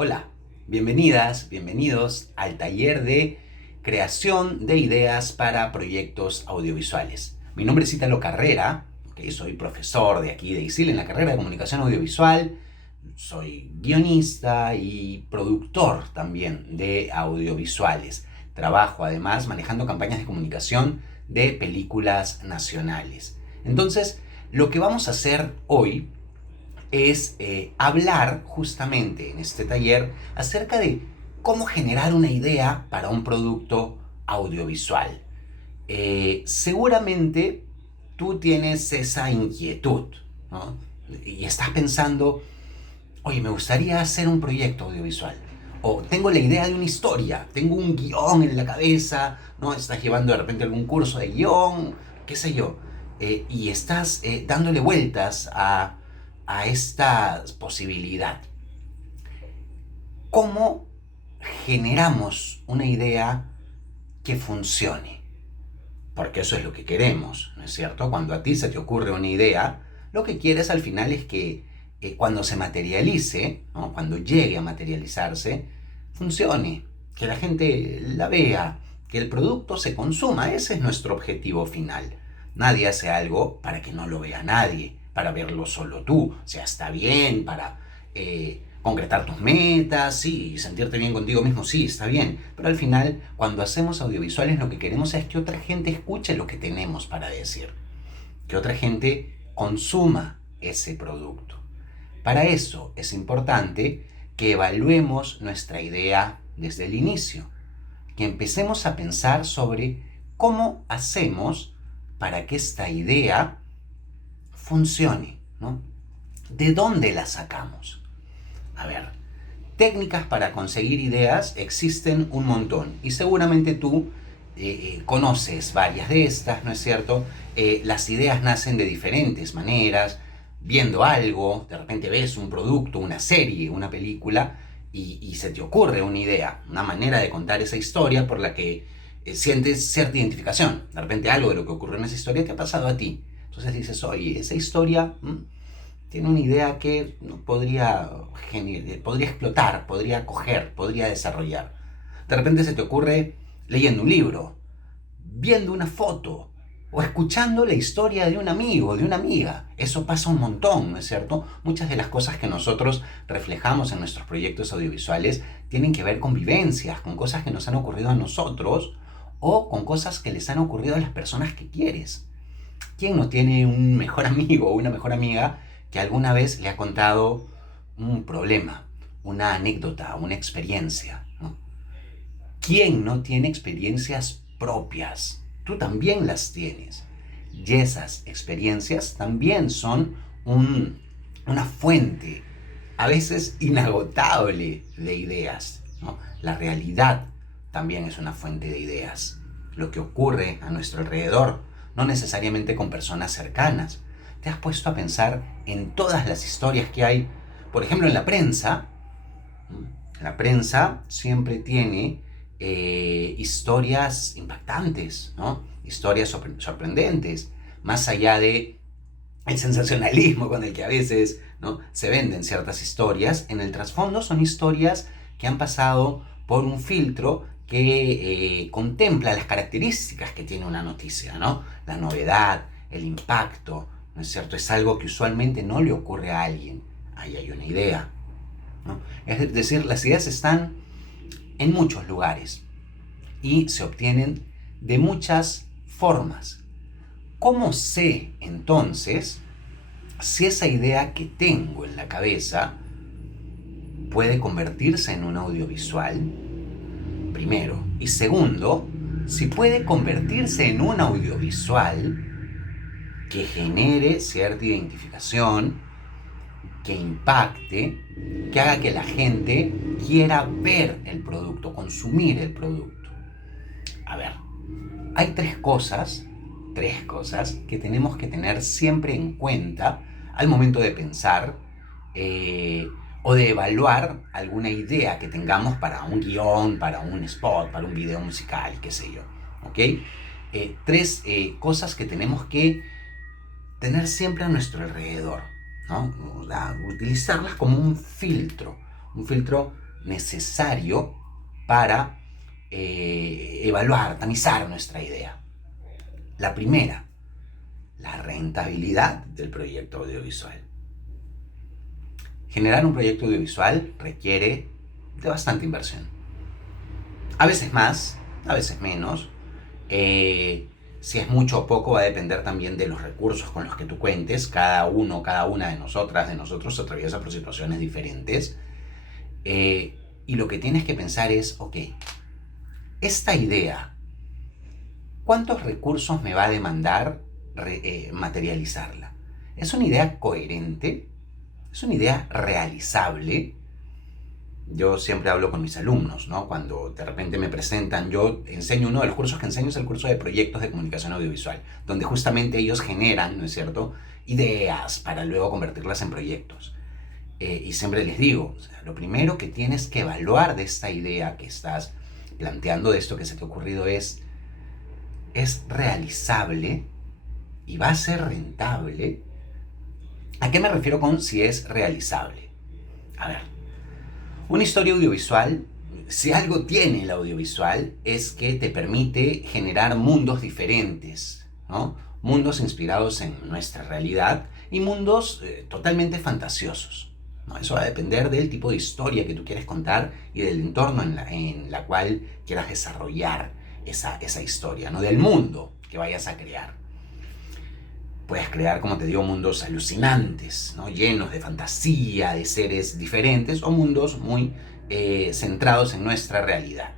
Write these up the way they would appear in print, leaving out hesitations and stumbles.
Hola, bienvenidas, bienvenidos al taller de creación de ideas para proyectos audiovisuales. Mi nombre es Ítalo Carrera, soy profesor de aquí de ISIL en la carrera de comunicación audiovisual, soy guionista y productor también de audiovisuales. Trabajo además manejando campañas de comunicación de películas nacionales. Entonces, lo que vamos a hacer hoy es hablar justamente en este taller acerca de cómo generar una idea para un producto audiovisual. Seguramente tú tienes esa inquietud, ¿no? Y estás pensando, oye, me gustaría hacer un proyecto audiovisual. O tengo la idea de una historia, tengo un guión en la cabeza, ¿no? Estás llevando de repente algún curso de guión, qué sé yo, y estás dándole vueltas a esta posibilidad. ¿Cómo generamos una idea que funcione? Porque eso es lo que queremos, ¿no es cierto? Cuando a ti se te ocurre una idea, lo que quieres al final es que cuando se materialice, ¿no? Cuando llegue a materializarse, funcione, que la gente la vea, que el producto se consuma. Ese es nuestro objetivo final. Nadie hace algo para que no lo vea nadie, para verlo solo tú. O sea, está bien para concretar tus metas, sí, sentirte bien contigo mismo, sí, está bien. Pero al final, cuando hacemos audiovisuales, lo que queremos es que otra gente escuche lo que tenemos para decir, que otra gente consuma ese producto. Para eso es importante que evaluemos nuestra idea desde el inicio, que empecemos a pensar sobre cómo hacemos para que esta idea funcione, ¿no? ¿De dónde la sacamos? A ver, técnicas para conseguir ideas existen un montón y seguramente tú conoces varias de estas, ¿no es cierto? Las ideas nacen de diferentes maneras, viendo algo, de repente ves un producto, una serie, una película y se te ocurre una idea, una manera de contar esa historia por la que sientes cierta identificación. De repente algo de lo que ocurrió en esa historia te ha pasado a ti. Entonces dices, oye, esa historia tiene una idea que podría explotar, podría coger, podría desarrollar. De repente se te ocurre leyendo un libro, viendo una foto o escuchando la historia de un amigo, de una amiga. Eso pasa un montón, ¿no es cierto? Muchas de las cosas que nosotros reflejamos en nuestros proyectos audiovisuales tienen que ver con vivencias, con cosas que nos han ocurrido a nosotros o con cosas que les han ocurrido a las personas que quieres. ¿Quién no tiene un mejor amigo o una mejor amiga que alguna vez le ha contado un problema, una anécdota, una experiencia, ¿no? ¿Quién no tiene experiencias propias? Tú también las tienes. Y esas experiencias también son una fuente, a veces inagotable, de ideas, ¿no? La realidad también es una fuente de ideas. Lo que ocurre a nuestro alrededor, no necesariamente con personas cercanas. ¿Te has puesto a pensar en todas las historias que hay? Por ejemplo, en la prensa. La prensa siempre tiene historias impactantes, ¿no? Historias sorprendentes, más allá de el sensacionalismo con el que a veces, ¿no?, se venden ciertas historias. En el trasfondo son historias que han pasado por un filtro que contempla las características que tiene una noticia, ¿no? La novedad, el impacto, ¿no es cierto? Es algo que usualmente no le ocurre a alguien. Ahí hay una idea, ¿no? Es decir, las ideas están en muchos lugares y se obtienen de muchas formas. ¿Cómo sé entonces si esa idea que tengo en la cabeza puede convertirse en un audiovisual? Primero. Y segundo, si puede convertirse en un audiovisual que genere cierta identificación, que impacte, que haga que la gente quiera ver el producto, consumir el producto. A ver, hay tres cosas que tenemos que tener siempre en cuenta al momento de pensar o de evaluar alguna idea que tengamos para un guión, para un spot, para un video musical, qué sé yo. ¿Ok? Tres cosas que tenemos que tener siempre a nuestro alrededor, ¿no? Utilizarlas como un filtro necesario para evaluar, tamizar nuestra idea. La primera, la rentabilidad del proyecto audiovisual. Generar un proyecto audiovisual requiere de bastante inversión. A veces más, a veces menos. Si es mucho o poco va a depender también de los recursos con los que tú cuentes. Cada uno, cada una de nosotras, de nosotros atraviesa por situaciones diferentes. Y lo que tienes que pensar es, ok, esta idea, ¿cuántos recursos me va a demandar materializarla? ¿Es una idea coherente? ¿Es una idea realizable? Yo siempre hablo con mis alumnos, ¿no? Cuando de repente me presentan, yo enseño, uno de los cursos que enseño es el curso de proyectos de comunicación audiovisual, donde justamente ellos generan, ¿no es cierto?, ideas para luego convertirlas en proyectos. Y siempre les digo, o sea, lo primero que tienes que evaluar de esta idea que estás planteando, de esto que se te ha ocurrido, ¿es realizable y va a ser rentable? ¿A qué me refiero con si es realizable? A ver, una historia audiovisual, si algo tiene el audiovisual, es que te permite generar mundos diferentes, ¿no? Mundos inspirados en nuestra realidad y mundos totalmente fantasiosos, ¿no? Eso va a depender del tipo de historia que tú quieres contar y del entorno en la cual quieras desarrollar esa historia, ¿no? Del mundo que vayas a crear. Puedes crear, como te digo, mundos alucinantes, ¿no? Llenos de fantasía, de seres diferentes, o mundos muy centrados en nuestra realidad.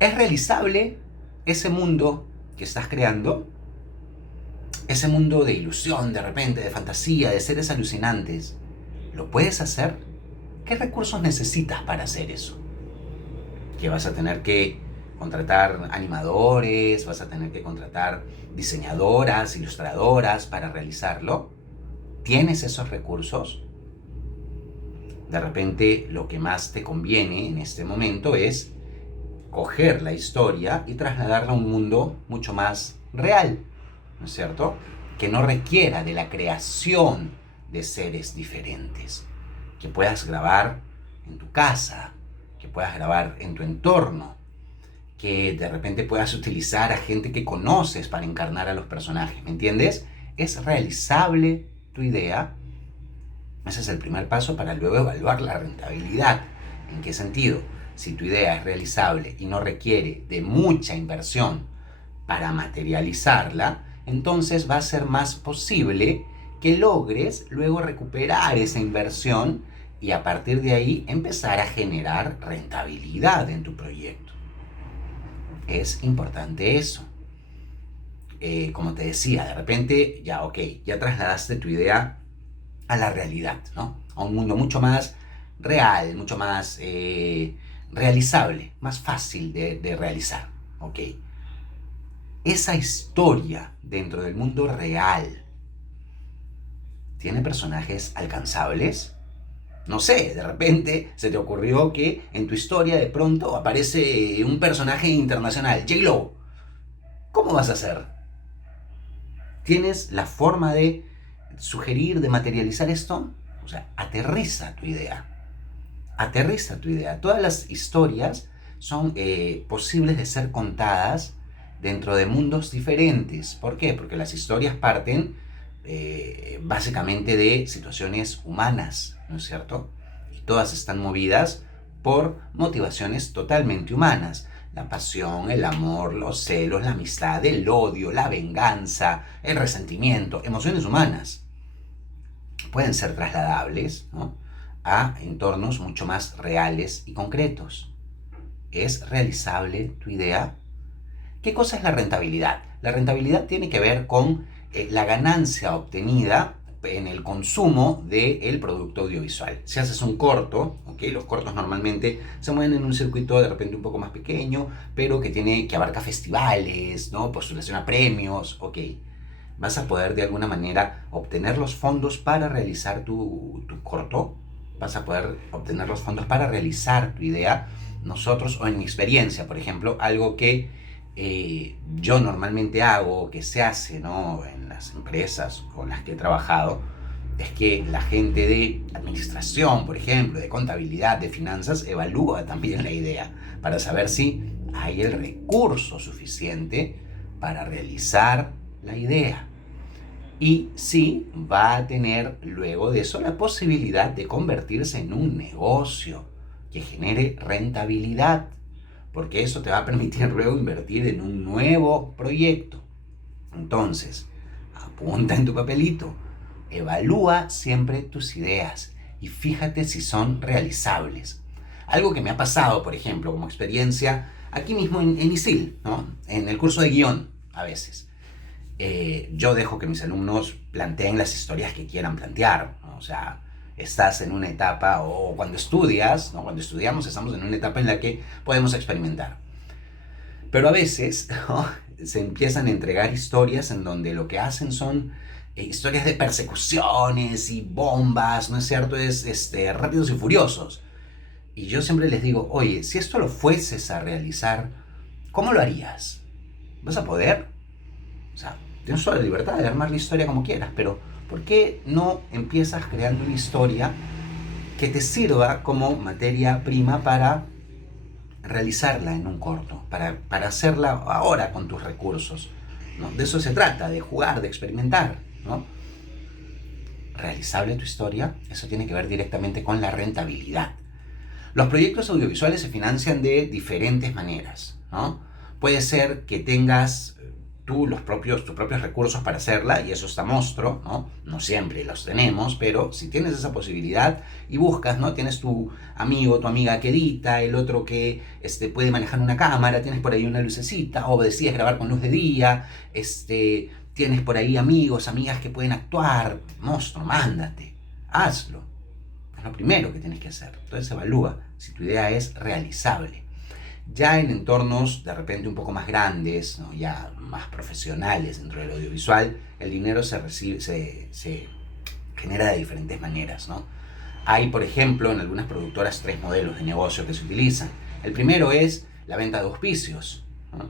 ¿Es realizable ese mundo que estás creando? Ese mundo de ilusión, de repente, de fantasía, de seres alucinantes. ¿Lo puedes hacer? ¿Qué recursos necesitas para hacer eso? Que vas a tener que contratar animadores, vas a tener que contratar diseñadoras, ilustradoras para realizarlo. ¿Tienes esos recursos? De repente lo que más te conviene en este momento es coger la historia y trasladarla a un mundo mucho más real, ¿no es cierto? Que no requiera de la creación de seres diferentes. Que puedas grabar en tu casa, que puedas grabar en tu entorno, que de repente puedas utilizar a gente que conoces para encarnar a los personajes, ¿me entiendes? ¿Es realizable tu idea? Ese es el primer paso para luego evaluar la rentabilidad. ¿En qué sentido? Si tu idea es realizable y no requiere de mucha inversión para materializarla, entonces va a ser más posible que logres luego recuperar esa inversión y a partir de ahí empezar a generar rentabilidad en tu proyecto. Es importante eso. Como te decía, de repente ya trasladaste tu idea a la realidad, ¿no? A un mundo mucho más real, mucho más realizable, más fácil de realizar, ¿ok? Esa historia dentro del mundo real tiene personajes alcanzables. No sé, de repente se te ocurrió que en tu historia de pronto aparece un personaje internacional, J-Lo. ¿Cómo vas a hacer? ¿Tienes la forma de sugerir, de materializar esto? O sea, aterriza tu idea. Aterriza tu idea. Todas las historias son posibles de ser contadas dentro de mundos diferentes. ¿Por qué? Porque las historias parten básicamente de situaciones humanas, ¿no es cierto? Y todas están movidas por motivaciones totalmente humanas. La pasión, el amor, los celos, la amistad, el odio, la venganza, el resentimiento, emociones humanas. Pueden ser trasladables, ¿no?, a entornos mucho más reales y concretos. ¿Es realizable tu idea? ¿Qué cosa es la rentabilidad? La rentabilidad tiene que ver con la ganancia obtenida en el consumo del producto audiovisual. Si haces un corto, ¿okay? Los cortos normalmente se mueven en un circuito de repente un poco más pequeño, pero que abarca festivales, ¿no?, postulación a premios, ¿ok? Vas a poder de alguna manera obtener los fondos para realizar tu corto, vas a poder obtener los fondos para realizar tu idea. Nosotros, o en mi experiencia, por ejemplo, algo que yo normalmente hago, que se hace, ¿no?, en las empresas con las que he trabajado, es que la gente de administración, por ejemplo, de contabilidad, de finanzas, evalúa también la idea para saber si hay el recurso suficiente para realizar la idea. Y si va a tener luego de eso la posibilidad de convertirse en un negocio que genere rentabilidad, porque eso te va a permitir luego invertir en un nuevo proyecto. Entonces, apunta en tu papelito, evalúa siempre tus ideas y fíjate si son realizables. Algo que me ha pasado, por ejemplo, como experiencia, aquí mismo en ISIL, ¿no? En el curso de guión, a veces. Yo dejo que mis alumnos planteen las historias que quieran plantear, ¿no? O sea, estás en una etapa, o cuando estudias, ¿no? Cuando estudiamos estamos en una etapa en la que podemos experimentar. Pero a veces, ¿no? Se empiezan a entregar historias en donde lo que hacen son historias de persecuciones y bombas, ¿no es cierto? Rápidos y Furiosos. Y yo siempre les digo, oye, si esto lo fueses a realizar, ¿cómo lo harías? ¿Vas a poder? O sea, tienes toda la libertad de armar la historia como quieras, pero ¿por qué no empiezas creando una historia que te sirva como materia prima para realizarla en un corto, para hacerla ahora con tus recursos, ¿no? De eso se trata, de jugar, de experimentar, ¿no? Realizable tu historia, eso tiene que ver directamente con la rentabilidad. Los proyectos audiovisuales se financian de diferentes maneras, ¿no? Puede ser que tengas tú tus propios recursos para hacerla, y eso está monstruo, ¿no? No siempre los tenemos, pero si tienes esa posibilidad y buscas, ¿no? Tienes tu amigo, tu amiga que edita, el otro que puede manejar una cámara, tienes por ahí una lucecita, o decides grabar con luz de día, tienes por ahí amigos, amigas que pueden actuar, monstruo, mándate, hazlo. Es lo primero que tienes que hacer. Entonces evalúa si tu idea es realizable. Ya en entornos de repente un poco más grandes, ¿no? Ya más profesionales dentro del audiovisual, el dinero se genera de diferentes maneras, ¿no? Hay, por ejemplo, en algunas productoras 3 modelos de negocio que se utilizan. El primero es la venta de auspicios, ¿no?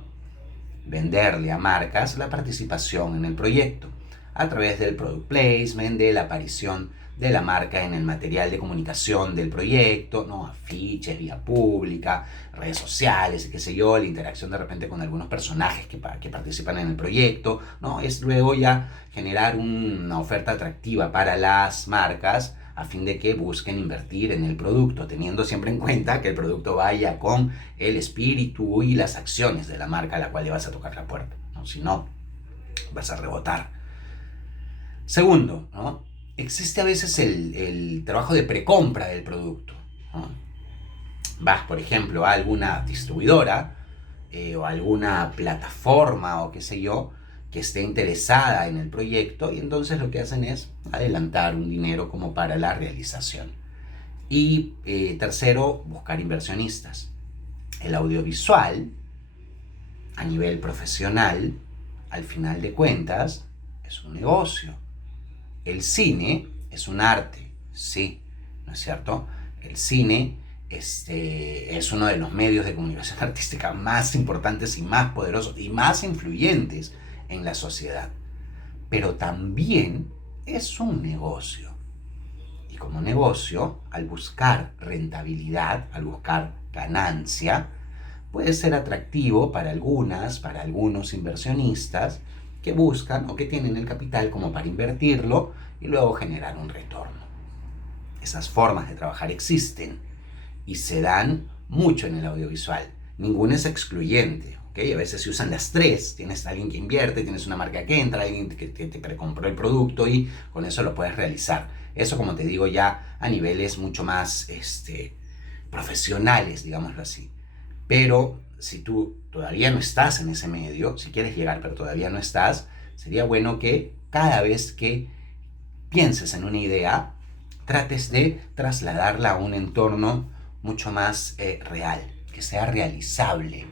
Venderle a marcas la participación en el proyecto a través del product placement, de la aparición de la marca en el material de comunicación del proyecto, ¿no? Afiches, vía pública, redes sociales, y qué sé yo, la interacción de repente con algunos personajes que participan en el proyecto, ¿no? Es luego ya generar una oferta atractiva para las marcas a fin de que busquen invertir en el producto, teniendo siempre en cuenta que el producto vaya con el espíritu y las acciones de la marca a la cual le vas a tocar la puerta, ¿no? Si no, vas a rebotar. Segundo, ¿no? Existe a veces el trabajo de precompra del producto, ¿no? Vas, por ejemplo, a alguna distribuidora o alguna plataforma o qué sé yo, que esté interesada en el proyecto, y entonces lo que hacen es adelantar un dinero como para la realización. Y tercero, buscar inversionistas. El audiovisual, a nivel profesional, al final de cuentas, es un negocio. El cine es un arte, sí, ¿no es cierto? El cine es uno de los medios de comunicación artística más importantes y más poderosos y más influyentes en la sociedad. Pero también es un negocio. Y como negocio, al buscar rentabilidad, al buscar ganancia, puede ser atractivo para algunos inversionistas que buscan o que tienen el capital como para invertirlo y luego generar un retorno. Esas formas de trabajar existen y se dan mucho en el audiovisual. Ninguna es excluyente, ¿ok? A veces se usan las tres. Tienes a alguien que invierte, tienes una marca que entra, alguien que te precompró el producto y con eso lo puedes realizar. Eso, como te digo, ya a niveles mucho más profesionales, digámoslo así. Pero si tú todavía no estás en ese medio, si quieres llegar pero todavía no estás, sería bueno que cada vez que pienses en una idea, trates de trasladarla a un entorno mucho más real, que sea realizable,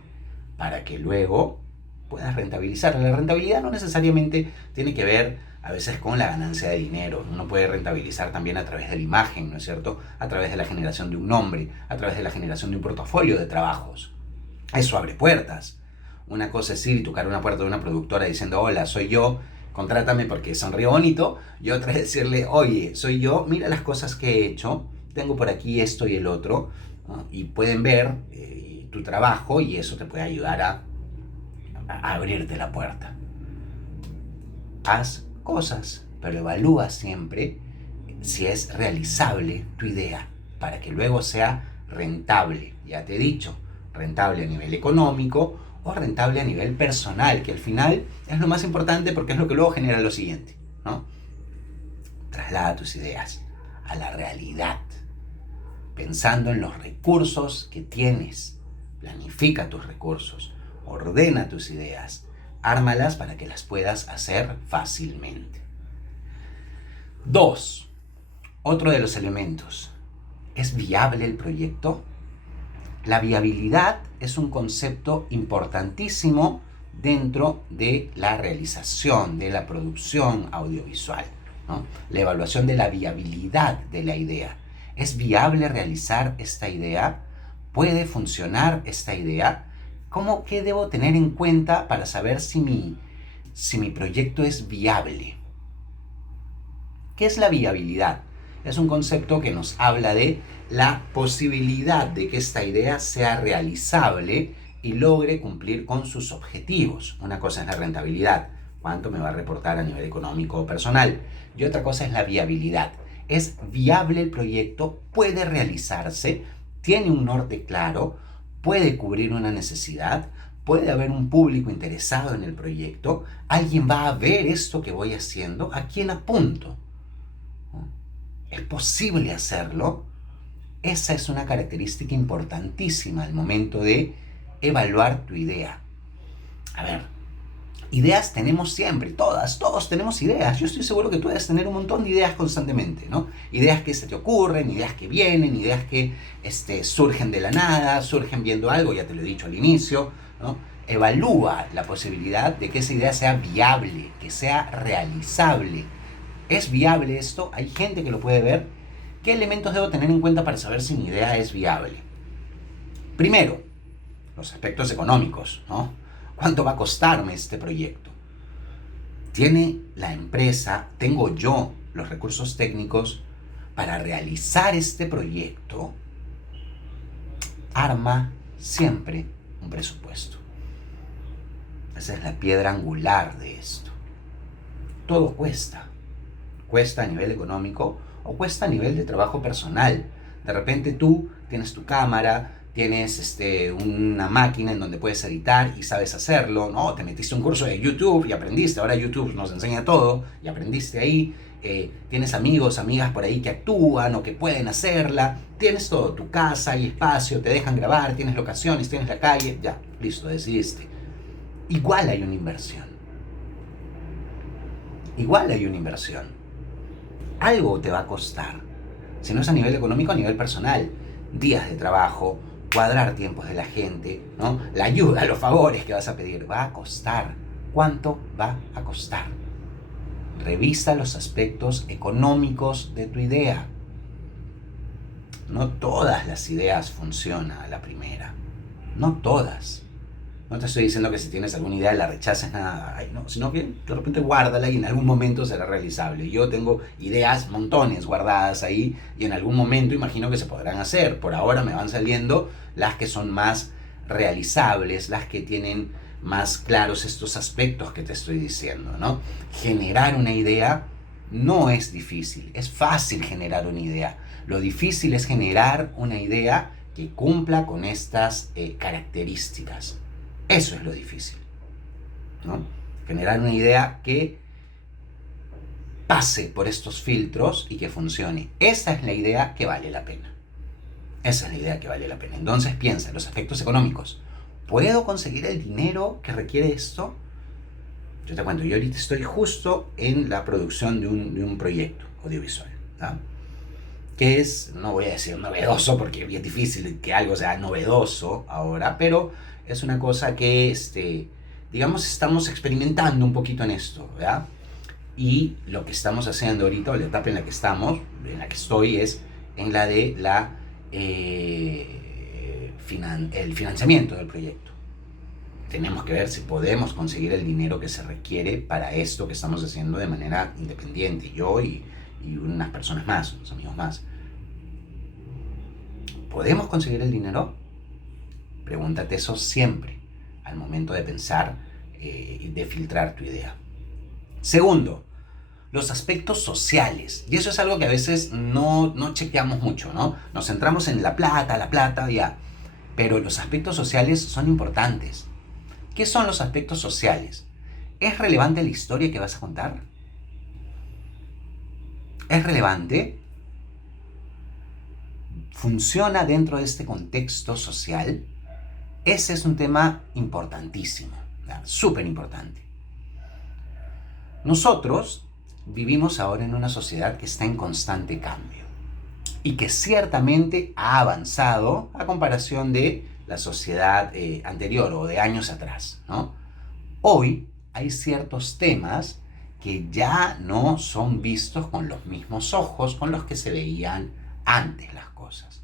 para que luego puedas rentabilizarla. La rentabilidad no necesariamente tiene que ver a veces con la ganancia de dinero. Uno puede rentabilizar también a través de la imagen, ¿no es cierto? A través de la generación de un nombre, a través de la generación de un portafolio de trabajos. Eso abre puertas. Una cosa es ir y tocar una puerta de una productora diciendo: hola, soy yo, contrátame porque sonrío bonito, y otra es decirle, oye, soy yo, mira las cosas que he hecho, tengo por aquí esto y el otro, ¿no? Y pueden ver tu trabajo y eso te puede ayudar a abrirte la puerta. Haz cosas, pero evalúa siempre si es realizable tu idea, para que luego sea rentable. Ya te he dicho, rentable a nivel económico o rentable a nivel personal, que al final es lo más importante porque es lo que luego genera lo siguiente, ¿no? Traslada tus ideas a la realidad, pensando en los recursos que tienes. Planifica tus recursos, ordena tus ideas, ármalas para que las puedas hacer fácilmente. 2. Otro de los elementos. ¿Es viable el proyecto? La viabilidad es un concepto importantísimo dentro de la realización, de la producción audiovisual, ¿no? La evaluación de la viabilidad de la idea. ¿Es viable realizar esta idea? ¿Puede funcionar esta idea? ¿Qué debo tener en cuenta para saber si mi proyecto es viable? ¿Qué es la viabilidad? Es un concepto que nos habla de la posibilidad de que esta idea sea realizable y logre cumplir con sus objetivos. Una cosa es la rentabilidad, cuánto me va a reportar a nivel económico o personal, y otra cosa es la viabilidad. ¿Es viable el proyecto? ¿Puede realizarse? ¿Tiene un norte claro? ¿Puede cubrir una necesidad? ¿Puede haber un público interesado en el proyecto? ¿Alguien va a ver esto que voy haciendo? ¿A quién apunto? ¿Es posible hacerlo? Esa es una característica importantísima al momento de evaluar tu idea. A ver, ideas tenemos siempre, todos tenemos ideas. Yo estoy seguro que tú debes tener un montón de ideas constantemente, ¿no? Ideas que se te ocurren, ideas que vienen, ideas que surgen de la nada, surgen viendo algo, ya te lo he dicho al inicio, ¿no? Evalúa la posibilidad de que esa idea sea viable, que sea realizable. ¿Es viable esto? ¿Hay gente que lo puede ver? ¿Qué elementos debo tener en cuenta para saber si mi idea es viable? Primero, los aspectos económicos, ¿no? ¿Cuánto va a costarme este proyecto? ¿Tiene la empresa, tengo yo los recursos técnicos para realizar este proyecto? Arma siempre un presupuesto. Esa es la piedra angular de esto. Todo cuesta. Cuesta a nivel económico o cuesta a nivel de trabajo personal. De repente tú tienes tu cámara, tienes una máquina en donde puedes editar y sabes hacerlo, ¿no? Te metiste un curso de YouTube y aprendiste, ahora YouTube nos enseña todo y aprendiste ahí. Tienes amigos, amigas por ahí que actúan o que pueden hacerla, tienes todo, tu casa, hay espacio, te dejan grabar, tienes locaciones, tienes la calle, ya, listo, decidiste. Igual hay una inversión. Igual hay una inversión. Algo te va a costar, si no es a nivel económico, a nivel personal, días de trabajo, cuadrar tiempos de la gente, ¿no? La ayuda, los favores que vas a pedir, va a costar. ¿Cuánto va a costar? Revisa los aspectos económicos de tu idea. No todas las ideas funcionan a la primera, no todas. No te estoy diciendo que si tienes alguna idea la rechaces, nada, ay, no, sino que de repente guárdala y en algún momento será realizable. Yo tengo ideas, montones guardadas ahí y en algún momento imagino que se podrán hacer. Por ahora me van saliendo las que son más realizables, las que tienen más claros estos aspectos que te estoy diciendo, ¿no? Generar una idea no es difícil, es fácil generar una idea. Lo difícil es generar una idea que cumpla con estas características. Eso es lo difícil, ¿no? Generar una idea que pase por estos filtros y que funcione. Esa es la idea que vale la pena. Esa es la idea que vale la pena. Entonces piensa en los aspectos económicos. ¿Puedo conseguir el dinero que requiere esto? Yo te cuento, yo ahorita estoy justo en la producción de un proyecto audiovisual, ¿no? Que es, no voy a decir novedoso porque es bien difícil que algo sea novedoso ahora, pero es una cosa que, digamos, estamos experimentando un poquito en esto, ¿verdad? Y lo que estamos haciendo ahorita, o la etapa en la que estamos, en la que estoy, es en la de el financiamiento del proyecto. tenemos que ver si podemos conseguir el dinero que se requiere para esto que estamos haciendo de manera independiente, yo y unas personas más, unos amigos más. ¿Podemos conseguir el dinero? Pregúntate eso siempre al momento de pensar y de filtrar tu idea. Segundo, los aspectos sociales. Y eso es algo que a veces no chequeamos mucho, ¿no? Nos centramos en la plata, ya. Pero los aspectos sociales son importantes. ¿Qué son los aspectos sociales? ¿Es relevante la historia que vas a contar? ¿Es relevante? ¿Funciona dentro de este contexto social? Ese es un tema importantísimo, súper importante. Nosotros vivimos ahora en una sociedad que está en constante cambio y que ciertamente ha avanzado a comparación de la sociedad anterior o de años atrás, ¿no? Hoy hay ciertos temas que ya no son vistos con los mismos ojos con los que se veían antes las cosas.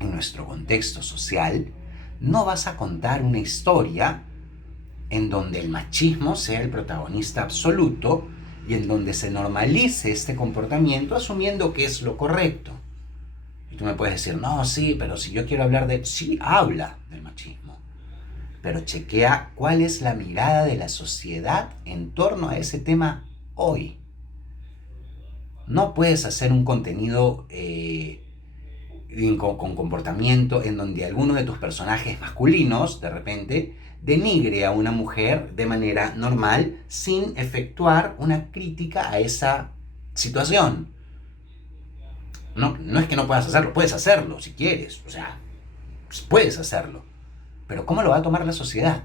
En nuestro contexto social, no vas a contar una historia en donde el machismo sea el protagonista absoluto y en donde se normalice este comportamiento asumiendo que es lo correcto. Y tú me puedes decir, no, sí, pero si yo quiero hablar de... Sí, habla del machismo, pero chequea cuál es la mirada de la sociedad en torno a ese tema hoy. No puedes hacer un contenido con comportamiento en donde alguno de tus personajes masculinos, de repente, denigre a una mujer de manera normal sin efectuar una crítica a esa situación. No es que no puedas hacerlo, puedes hacerlo si quieres, o sea, puedes hacerlo. Pero ¿cómo lo va a tomar la sociedad?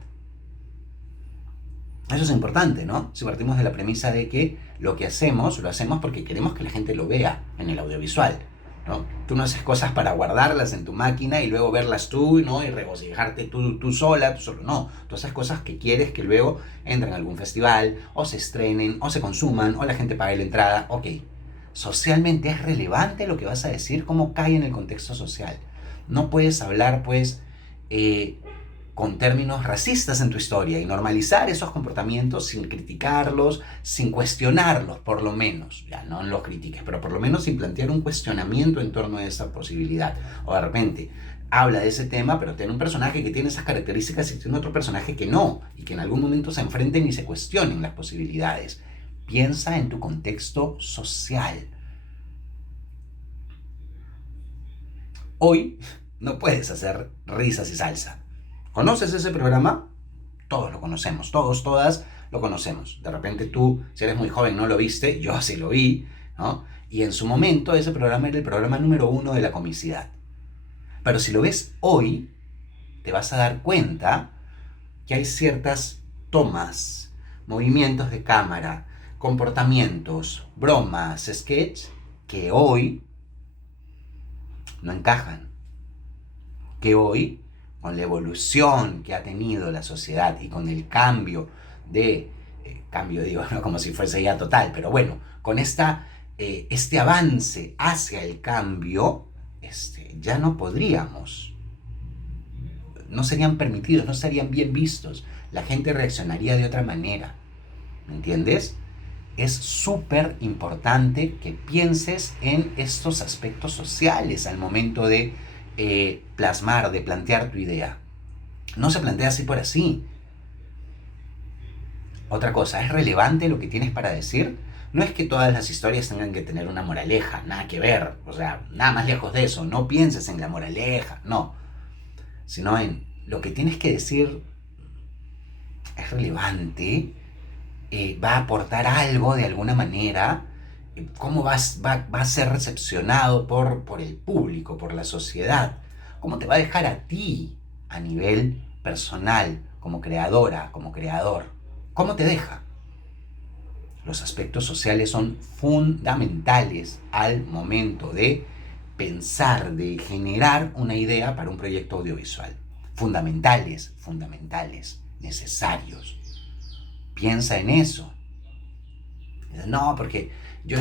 Eso es importante, ¿no? Si partimos de la premisa de que lo que hacemos, lo hacemos porque queremos que la gente lo vea en el audiovisual, ¿no? Tú no haces cosas para guardarlas en tu máquina y luego verlas tú, ¿no? Y regocijarte tú sola, tú solo. No, tú haces cosas que quieres que luego entren a algún festival, o se estrenen, o se consuman, o la gente pague la entrada. Ok, socialmente es relevante lo que vas a decir, cómo cae en el contexto social. No puedes hablar, pues, con términos racistas en tu historia y normalizar esos comportamientos sin criticarlos, sin cuestionarlos, por lo menos. Ya no los critiques, pero por lo menos sin plantear un cuestionamiento en torno a esa posibilidad. O de repente habla de ese tema, pero tiene un personaje que tiene esas características y tiene otro personaje que no, y que en algún momento se enfrenten y se cuestionen las posibilidades. Piensa en tu contexto social. Hoy no puedes hacer risas y salsa. ¿Conoces ese programa? Todos lo conocemos, todas lo conocemos. De repente tú, si eres muy joven, no lo viste, yo sí lo vi, ¿no? Y en su momento ese programa era el programa número 1 de la comicidad. Pero si lo ves hoy, te vas a dar cuenta que hay ciertas tomas, movimientos de cámara, comportamientos, bromas, sketch, que hoy no encajan. Que hoy, con la evolución que ha tenido la sociedad y con el cambio digo, no como si fuese ya total, pero bueno, con este avance hacia el cambio, ya no podríamos, no serían permitidos, no serían bien vistos, la gente reaccionaría de otra manera, ¿me entiendes? Es súper importante que pienses en estos aspectos sociales al momento de plasmar, de plantear tu idea. No se plantea así por así. Otra cosa, ¿es relevante lo que tienes para decir? No es que todas las historias tengan que tener una moraleja, nada que ver, o sea, nada más lejos de eso, no pienses en la moraleja, no, sino en lo que tienes que decir es relevante, va a aportar algo de alguna manera, cómo va a ser recepcionado por el público, por la sociedad, cómo te va a dejar a ti a nivel personal, como creadora, como creador, cómo te deja. Los aspectos sociales son fundamentales al momento de pensar, de generar una idea para un proyecto audiovisual. Fundamentales, necesarios. Piensa en eso. No, porque yo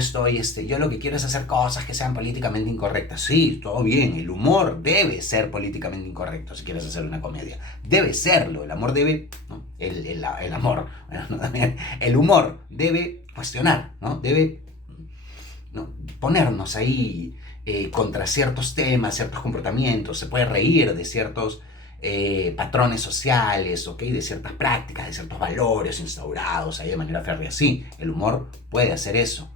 lo que quiero es hacer cosas que sean políticamente incorrectas. Sí, todo bien, el humor debe ser políticamente incorrecto si quieres hacer una comedia. Debe serlo, el amor debe, ¿no? El amor, bueno, no, también, el humor debe cuestionar, ¿no? Debe, ¿no?, ponernos ahí contra ciertos temas, ciertos comportamientos. Se puede reír de ciertos patrones sociales, ¿ok? De ciertas prácticas, de ciertos valores instaurados ahí de manera férrea. Sí, el humor puede hacer eso,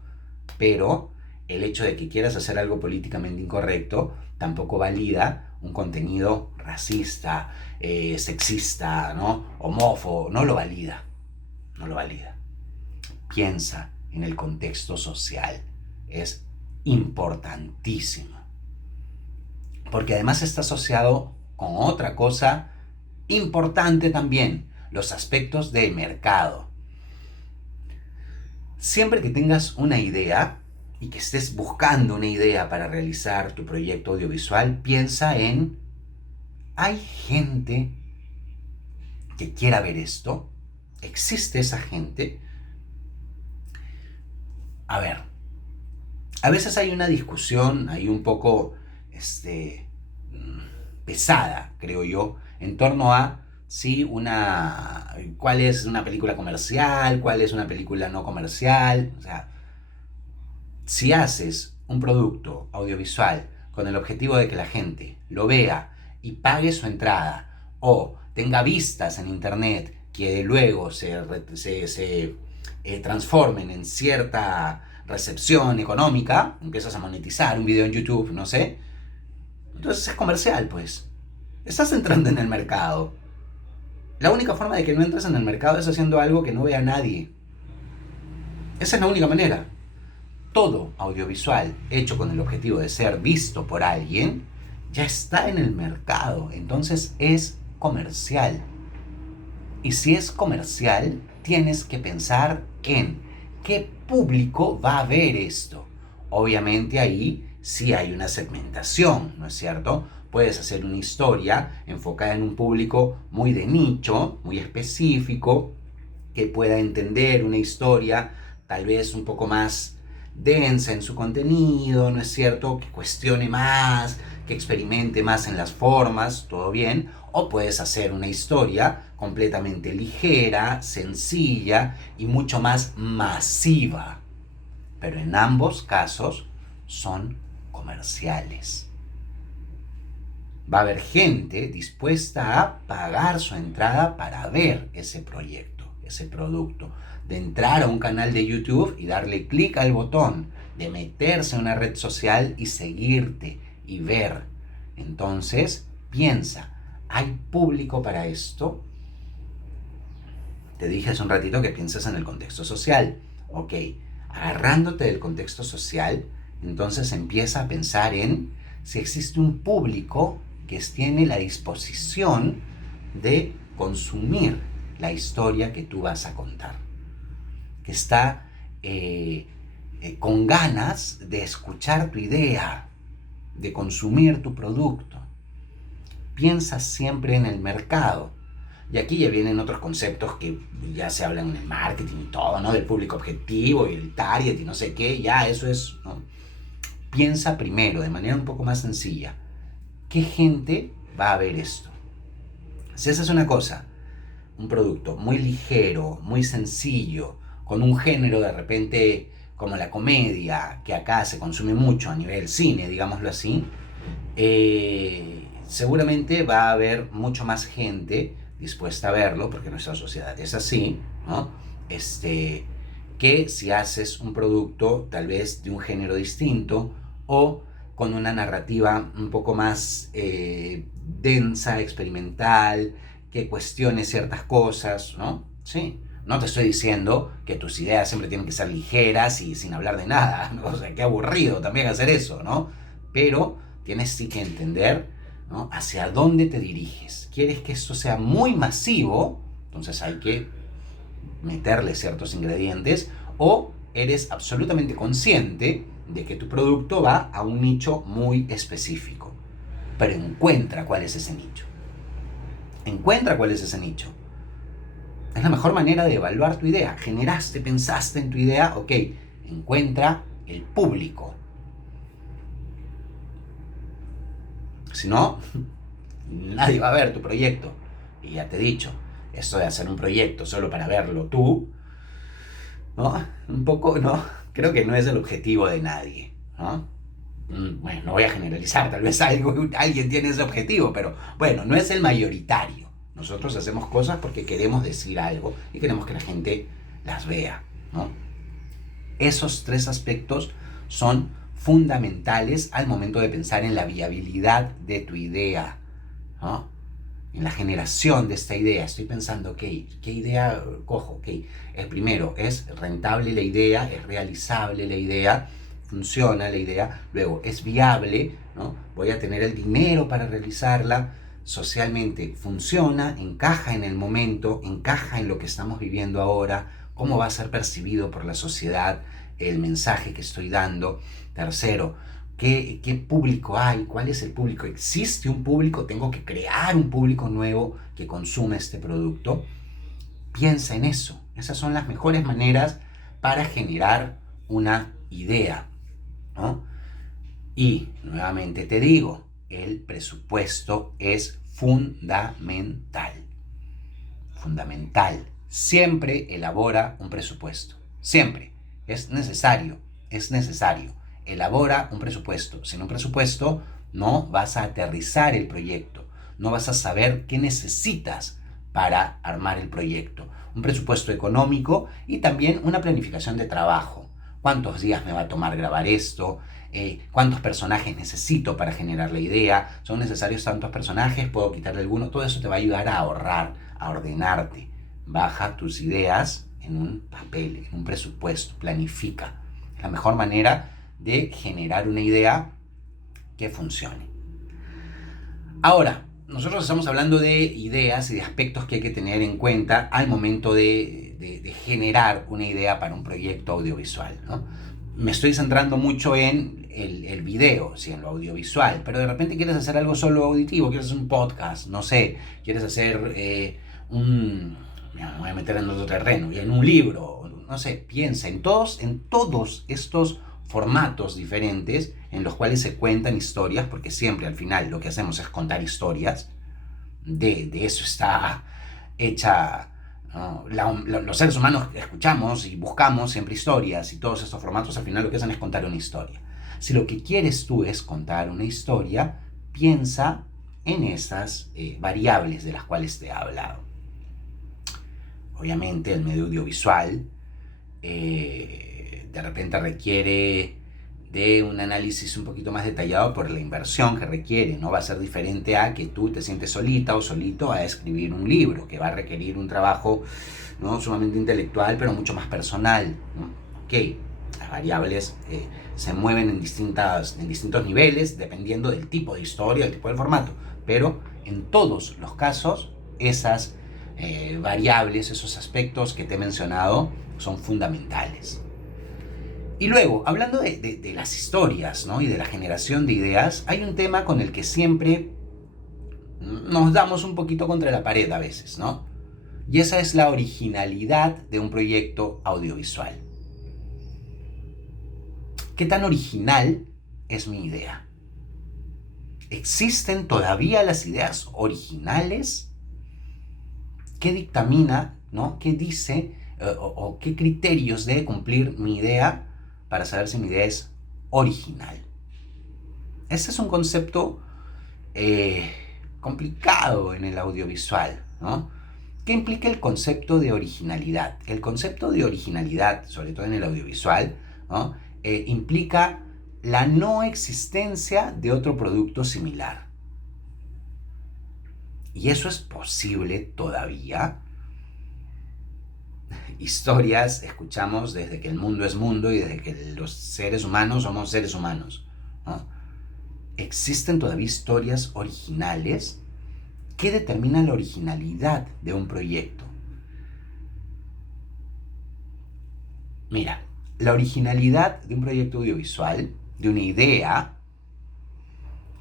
pero el hecho de que quieras hacer algo políticamente incorrecto tampoco valida un contenido racista, sexista, ¿no?, homófobo. No lo valida, no lo valida. Piensa en el contexto social. Es importantísimo. Porque además está asociado con otra cosa importante también, los aspectos de mercado. Siempre que tengas una idea y que estés buscando una idea para realizar tu proyecto audiovisual, piensa en, ¿hay gente que quiera ver esto? ¿Existe esa gente? A ver, a veces hay una discusión ahí un poco pesada, creo yo, en torno a si cuál es una película comercial, cuál es una película no comercial. O sea, si haces un producto audiovisual con el objetivo de que la gente lo vea y pague su entrada o tenga vistas en internet que luego se transformen en cierta recepción económica, empiezas a monetizar un video en YouTube, no sé, entonces es comercial, pues. Estás entrando en el mercado. La única forma de que no entres en el mercado es haciendo algo que no vea nadie. Esa es la única manera. Todo audiovisual hecho con el objetivo de ser visto por alguien ya está en el mercado, entonces es comercial. Y si es comercial, tienes que pensar en qué público va a ver esto. Obviamente ahí sí hay una segmentación, ¿no es cierto? Puedes hacer una historia enfocada en un público muy de nicho, muy específico, que pueda entender una historia tal vez un poco más densa en su contenido, ¿no es cierto? Que cuestione más, que experimente más en las formas, todo bien. O puedes hacer una historia completamente ligera, sencilla y mucho más masiva. Pero en ambos casos son comerciales. Va a haber gente dispuesta a pagar su entrada para ver ese proyecto, ese producto, de entrar a un canal de YouTube y darle clic al botón, de meterse en una red social y seguirte y ver. Entonces, piensa, ¿hay público para esto? Te dije hace un ratito que piensas en el contexto social. Ok, agarrándote del contexto social, entonces empieza a pensar en si existe un público que tiene la disposición de consumir la historia que tú vas a contar, que está con ganas de escuchar tu idea, de consumir tu producto. Piensa siempre en el mercado. Y aquí ya vienen otros conceptos que ya se hablan en el marketing y todo, ¿no? Del público objetivo y el target y no sé qué, ya eso es, ¿no? Piensa primero, de manera un poco más sencilla, ¿qué gente va a ver esto? Si haces una cosa, un producto muy ligero, muy sencillo, con un género de repente como la comedia, que acá se consume mucho a nivel cine, digámoslo así, seguramente va a haber mucho más gente dispuesta a verlo, porque nuestra sociedad es así, ¿no? Que si haces un producto tal vez de un género distinto o con una narrativa un poco más densa, experimental, que cuestione ciertas cosas, ¿no? Sí. No te estoy diciendo que tus ideas siempre tienen que ser ligeras y sin hablar de nada, ¿no? O sea, qué aburrido también hacer eso, ¿no? Pero tienes sí que entender, ¿no?, hacia dónde te diriges. ¿Quieres que esto sea muy masivo? Entonces hay que meterle ciertos ingredientes, o eres absolutamente consciente de que tu producto va a un nicho muy específico. Pero encuentra cuál es ese nicho. Encuentra cuál es ese nicho. Es la mejor manera de evaluar tu idea. Generaste, pensaste en tu idea, ok, encuentra el público. Si no, nadie va a ver tu proyecto. Y ya te he dicho, esto de hacer un proyecto solo para verlo tú, ¿no? Un poco, ¿no? Creo que no es el objetivo de nadie, ¿no? Bueno, no voy a generalizar, tal vez alguien tiene ese objetivo, pero bueno, no es el mayoritario. Nosotros hacemos cosas porque queremos decir algo y queremos que la gente las vea, ¿no? Esos tres aspectos son fundamentales al momento de pensar en la viabilidad de tu idea, ¿no? En la generación de esta idea. Estoy pensando, ok, ¿qué idea cojo? Ok, el primero, es rentable la idea, es realizable la idea, funciona la idea, luego es viable, ¿no? Voy a tener el dinero para realizarla, socialmente funciona, encaja en el momento, encaja en lo que estamos viviendo ahora, cómo va a ser percibido por la sociedad el mensaje que estoy dando. Tercero, ¿qué público hay? ¿Cuál es el público? ¿Existe un público? ¿Tengo que crear un público nuevo que consume este producto? Piensa en eso. Esas son las mejores maneras para generar una idea, ¿no? Y nuevamente te digo, el presupuesto es fundamental. Fundamental. Siempre elabora un presupuesto. Siempre. Es necesario. Es necesario. Elabora un presupuesto. Sin un presupuesto no vas a aterrizar el proyecto. No vas a saber qué necesitas para armar el proyecto. Un presupuesto económico y también una planificación de trabajo. ¿Cuántos días me va a tomar grabar esto? ¿Cuántos personajes necesito para generar la idea? ¿Son necesarios tantos personajes? ¿Puedo quitarle alguno? Todo eso te va a ayudar a ahorrar, a ordenarte. Baja tus ideas en un papel, en un presupuesto, planifica. Es la mejor manera de generar una idea que funcione. Ahora, nosotros estamos hablando de ideas y de aspectos que hay que tener en cuenta al momento de generar una idea para un proyecto audiovisual, ¿no? Me estoy centrando mucho en el video, sí, en lo audiovisual, pero de repente quieres hacer algo solo auditivo, quieres hacer un podcast, no sé, quieres hacer me voy a meter en otro terreno, en un libro, no sé, piensa en todos estos formatos diferentes en los cuales se cuentan historias, porque siempre al final lo que hacemos es contar historias, de eso está hecha, ¿no? Los seres humanos escuchamos y buscamos siempre historias y todos estos formatos al final lo que hacen es contar una historia. Si lo que quieres tú es contar una historia, piensa en esas variables de las cuales te he hablado. Obviamente el medio audiovisual de repente requiere de un análisis un poquito más detallado por la inversión que requiere, no va a ser diferente a que tú te sientes solita o solito a escribir un libro, que va a requerir un trabajo, ¿no?, sumamente intelectual, pero mucho más personal, ¿no? Ok, las variables se mueven en distintos niveles, dependiendo del tipo de historia, del tipo de formato, pero en todos los casos, esas variables, esos aspectos que te he mencionado, son fundamentales. Y luego, hablando de las historias, ¿no?, y de la generación de ideas, hay un tema con el que siempre nos damos un poquito contra la pared a veces, ¿no? Y esa es la originalidad de un proyecto audiovisual. ¿Qué tan original es mi idea? ¿Existen todavía las ideas originales? ¿Qué dictamina, ¿no?, qué dice o qué criterios debe cumplir mi idea para saber si mi idea es original? Ese es un concepto complicado en el audiovisual, ¿no? ¿Qué implica el concepto de originalidad? El concepto de originalidad, sobre todo en el audiovisual, ¿no?, implica la no existencia de otro producto similar. ¿Y eso es posible todavía? Historias escuchamos desde que el mundo es mundo y desde que los seres humanos somos seres humanos, ¿no? ¿Existen todavía historias originales? ¿Qué determina la originalidad de un proyecto? Mira, la originalidad de un proyecto audiovisual, de una idea,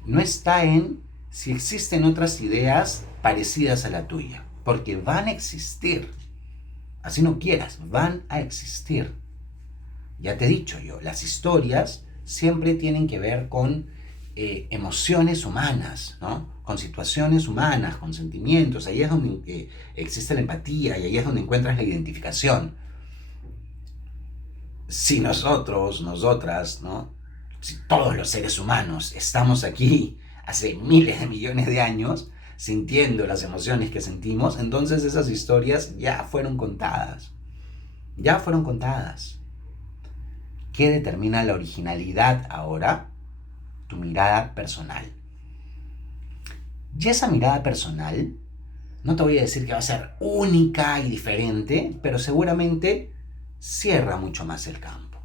no está en si existen otras ideas parecidas a la tuya, porque van a existir. Así no quieras, van a existir. Ya te he dicho yo, las historias siempre tienen que ver con emociones humanas, ¿no? Con situaciones humanas, con sentimientos. Ahí es donde existe la empatía y ahí es donde encuentras la identificación. Si nosotros, nosotras, ¿no? Si todos los seres humanos estamos aquí hace miles de millones de años sintiendo las emociones que sentimos, entonces esas historias ya fueron contadas. Ya fueron contadas. ¿Qué determina la originalidad ahora? Tu mirada personal. Y esa mirada personal, no te voy a decir que va a ser única y diferente, pero seguramente cierra mucho más el campo.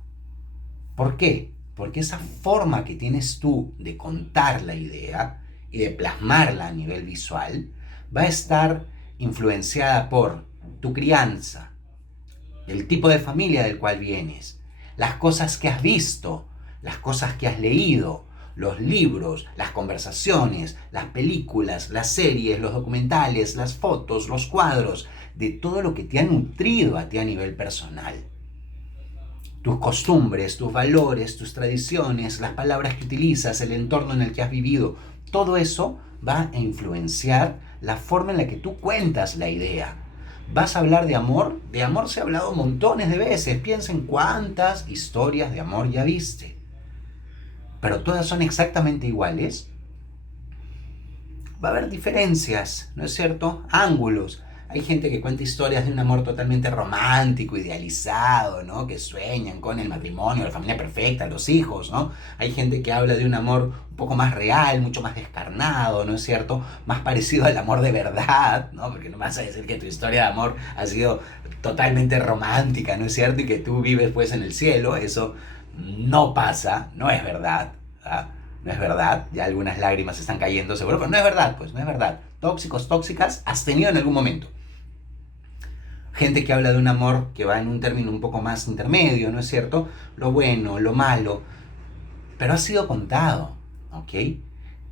¿Por qué? Porque esa forma que tienes tú de contar la idea y de plasmarla a nivel visual va a estar influenciada por tu crianza, el tipo de familia del cual vienes, las cosas que has visto, las cosas que has leído, los libros, las conversaciones, las películas, las series, los documentales, las fotos, los cuadros, de todo lo que te ha nutrido a ti a nivel personal. Tus costumbres, tus valores, tus tradiciones, las palabras que utilizas, el entorno en el que has vivido, todo eso va a influenciar la forma en la que tú cuentas la idea. ¿Vas a hablar de amor? De amor se ha hablado montones de veces. Piensa en cuántas historias de amor ya viste. Pero todas son exactamente iguales. Va a haber diferencias, ¿no es cierto? Ángulos. Hay gente que cuenta historias de un amor totalmente romántico, idealizado, ¿no? Que sueñan con el matrimonio, la familia perfecta, los hijos, ¿no? Hay gente que habla de un amor un poco más real, mucho más descarnado, ¿no es cierto? Más parecido al amor de verdad, ¿no? Porque no vas a decir que tu historia de amor ha sido totalmente romántica, ¿no es cierto? Y que tú vives pues en el cielo. Eso no pasa, no es verdad, ¿ah? No es verdad, ya algunas lágrimas están cayendo seguro, pero no es verdad, pues no es verdad. Tóxicos, tóxicas, has tenido en algún momento. Gente que habla de un amor que va en un término un poco más intermedio, ¿no es cierto? Lo bueno, lo malo, pero ha sido contado, ¿ok?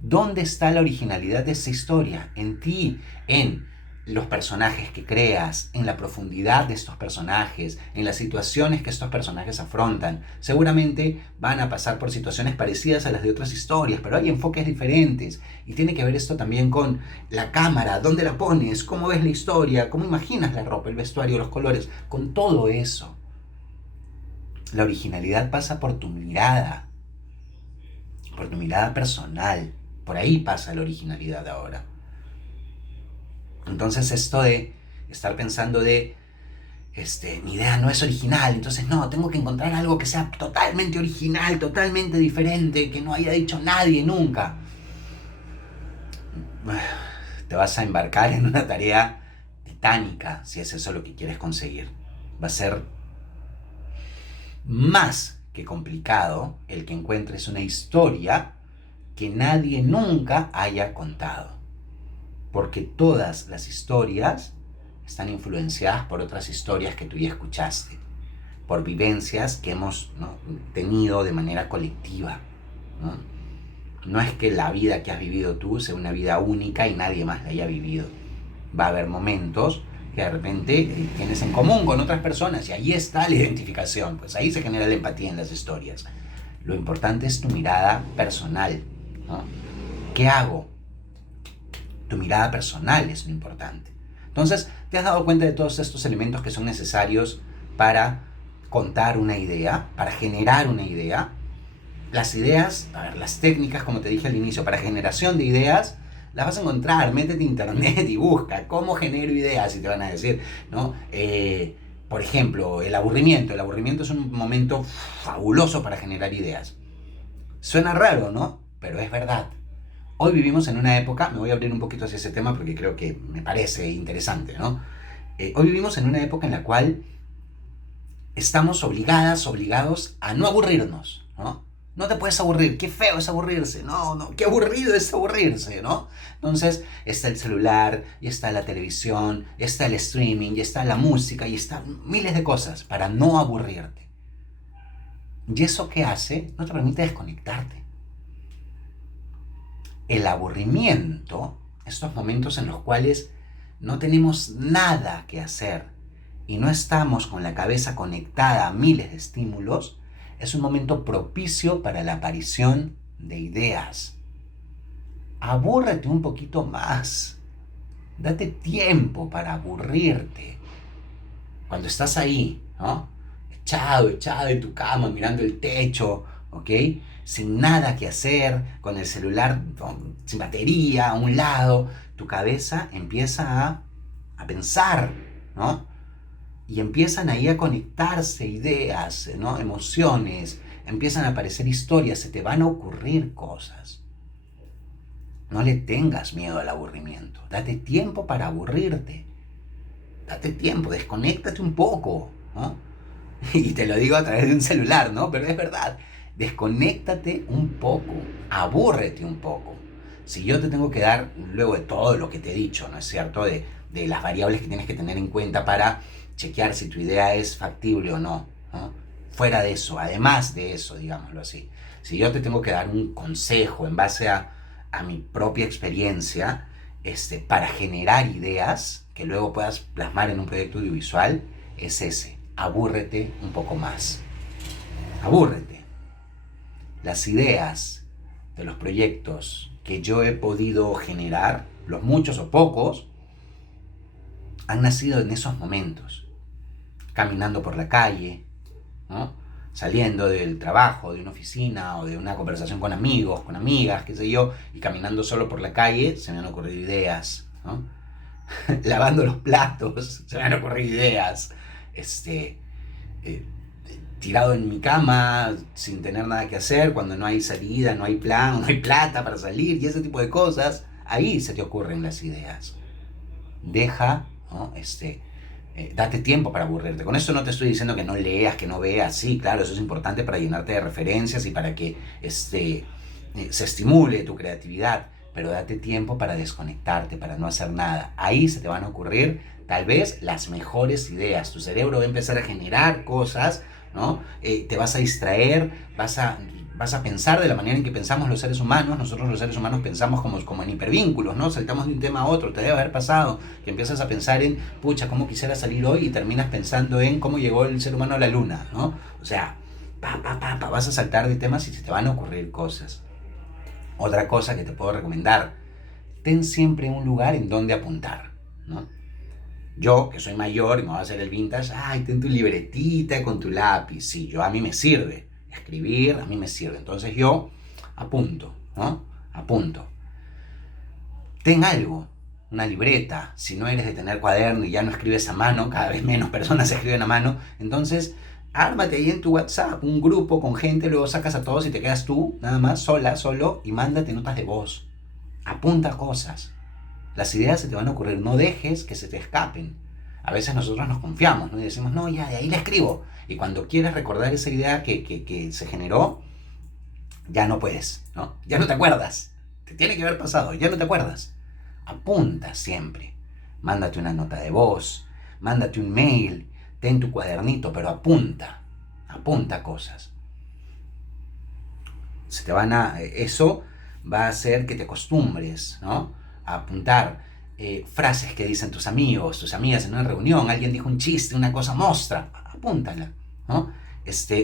¿Dónde está la originalidad de esa historia? En ti, en los personajes que creas, en la profundidad de estos personajes, en las situaciones que estos personajes afrontan. Seguramente van a pasar por situaciones parecidas a las de otras historias, pero hay enfoques diferentes. Y tiene que ver esto también con la cámara, dónde la pones, cómo ves la historia, cómo imaginas la ropa, el vestuario, los colores, con todo eso. La originalidad pasa por tu mirada personal. Por ahí pasa la originalidad ahora. Entonces esto de estar pensando de, mi idea no es original, entonces no, tengo que encontrar algo que sea totalmente original, totalmente diferente, que no haya dicho nadie nunca. Te vas a embarcar en una tarea titánica si es eso lo que quieres conseguir. Va a ser más que complicado el que encuentres una historia que nadie nunca haya contado. Porque todas las historias están influenciadas por otras historias que tú ya escuchaste, por vivencias que hemos, ¿no?, tenido de manera colectiva, ¿no? No es que la vida que has vivido tú sea una vida única y nadie más la haya vivido. Va a haber momentos que de repente tienes en común con otras personas y ahí está la identificación, pues ahí se genera la empatía en las historias. Lo importante es tu mirada personal, ¿no? ¿Qué hago? Tu mirada personal es lo importante. Entonces, ¿te has dado cuenta de todos estos elementos que son necesarios para contar una idea, para generar una idea? Las ideas, a ver, las técnicas, como te dije al inicio, para generación de ideas, las vas a encontrar. Métete a internet y busca cómo genero ideas y te van a decir, ¿no? Por ejemplo, el aburrimiento. El aburrimiento es un momento fabuloso para generar ideas. Suena raro, ¿no? Pero es verdad. Hoy vivimos en una época, me voy a abrir un poquito hacia ese tema porque creo que me parece interesante, ¿no? Hoy vivimos en una época en la cual estamos obligados a no aburrirnos, ¿no? No te puedes aburrir, qué feo es aburrirse, no, qué aburrido es aburrirse, ¿no? Entonces está el celular, y está la televisión, y está el streaming, y está la música, y están miles de cosas para no aburrirte. ¿Y eso qué hace? No te permite desconectarte. El aburrimiento, estos momentos en los cuales no tenemos nada que hacer y no estamos con la cabeza conectada a miles de estímulos, es un momento propicio para la aparición de ideas. Abúrrete un poquito más. Date tiempo para aburrirte. Cuando estás ahí, ¿no? Echado en tu cama, mirando el techo, ¿ok? Sin nada que hacer, con el celular sin batería, a un lado, tu cabeza empieza a pensar, ¿no? Y empiezan ahí a conectarse ideas, ¿no? Emociones, empiezan a aparecer historias, se te van a ocurrir cosas. No le tengas miedo al aburrimiento, date tiempo para aburrirte. Date tiempo, desconéctate un poco, ¿no? Y te lo digo a través de un celular, ¿no? Pero es verdad, desconéctate un poco, abúrrete un poco. Si yo te tengo que dar, luego de todo lo que te he dicho, ¿no es cierto? De las variables que tienes que tener en cuenta para chequear si tu idea es factible o no, ¿no? Fuera de eso, además de eso, digámoslo así. Si yo te tengo que dar un consejo en base a mi propia experiencia, para generar ideas que luego puedas plasmar en un proyecto audiovisual, es ese: abúrrete un poco más. Abúrrete. Las ideas de los proyectos que yo he podido generar, los muchos o pocos, han nacido en esos momentos. Caminando por la calle, ¿no? Saliendo del trabajo, de una oficina o de una conversación con amigos, con amigas, qué sé yo, y caminando solo por la calle, se me han ocurrido ideas, ¿no? Lavando los platos, se me han ocurrido ideas. Tirado en mi cama, sin tener nada que hacer, cuando no hay salida, no hay plan, no hay plata para salir, y ese tipo de cosas, ahí se te ocurren las ideas. Deja, ¿no? Date tiempo para aburrirte. Con esto no te estoy diciendo que no leas, que no veas. Sí, claro, eso es importante para llenarte de referencias y para que se estimule tu creatividad. Pero date tiempo para desconectarte, para no hacer nada. Ahí se te van a ocurrir tal vez las mejores ideas. Tu cerebro va a empezar a generar cosas, ¿no? Te vas a distraer, vas a pensar de la manera en que pensamos los seres humanos. Nosotros los seres humanos pensamos como en hipervínculos, ¿no? Saltamos de un tema a otro. Te debe haber pasado que empiezas a pensar en, pucha, ¿cómo quisiera salir hoy? Y terminas pensando en cómo llegó el ser humano a la luna, ¿no? O sea, vas a saltar de temas y se te van a ocurrir cosas. Otra cosa que te puedo recomendar: ten siempre un lugar en donde apuntar, ¿no? Yo, que soy mayor y me voy a hacer el vintage, ten tu libretita con tu lápiz. Sí, a mí me sirve. Escribir, a mí me sirve. Entonces yo apunto, ¿no? Apunto. Ten algo, una libreta. Si no eres de tener cuaderno y ya no escribes a mano, cada vez menos personas escriben a mano, entonces ármate ahí en tu WhatsApp un grupo con gente, luego sacas a todos y te quedas tú, nada más, solo, y mándate notas de voz. Apunta cosas. Las ideas se te van a ocurrir, no dejes que se te escapen. A veces nosotros nos confiamos, ¿no? Y decimos, no, ya, de ahí la escribo. Y cuando quieres recordar esa idea que se generó, ya no puedes, ¿no? Ya no te acuerdas. Te tiene que haber pasado, ya no te acuerdas. Apunta siempre. Mándate una nota de voz, mándate un mail, ten tu cuadernito, pero apunta cosas. Eso va a hacer que te acostumbres, ¿no? A apuntar frases que dicen tus amigos, tus amigas en una reunión. Alguien dijo un chiste, una cosa mostra, apúntala, ¿no?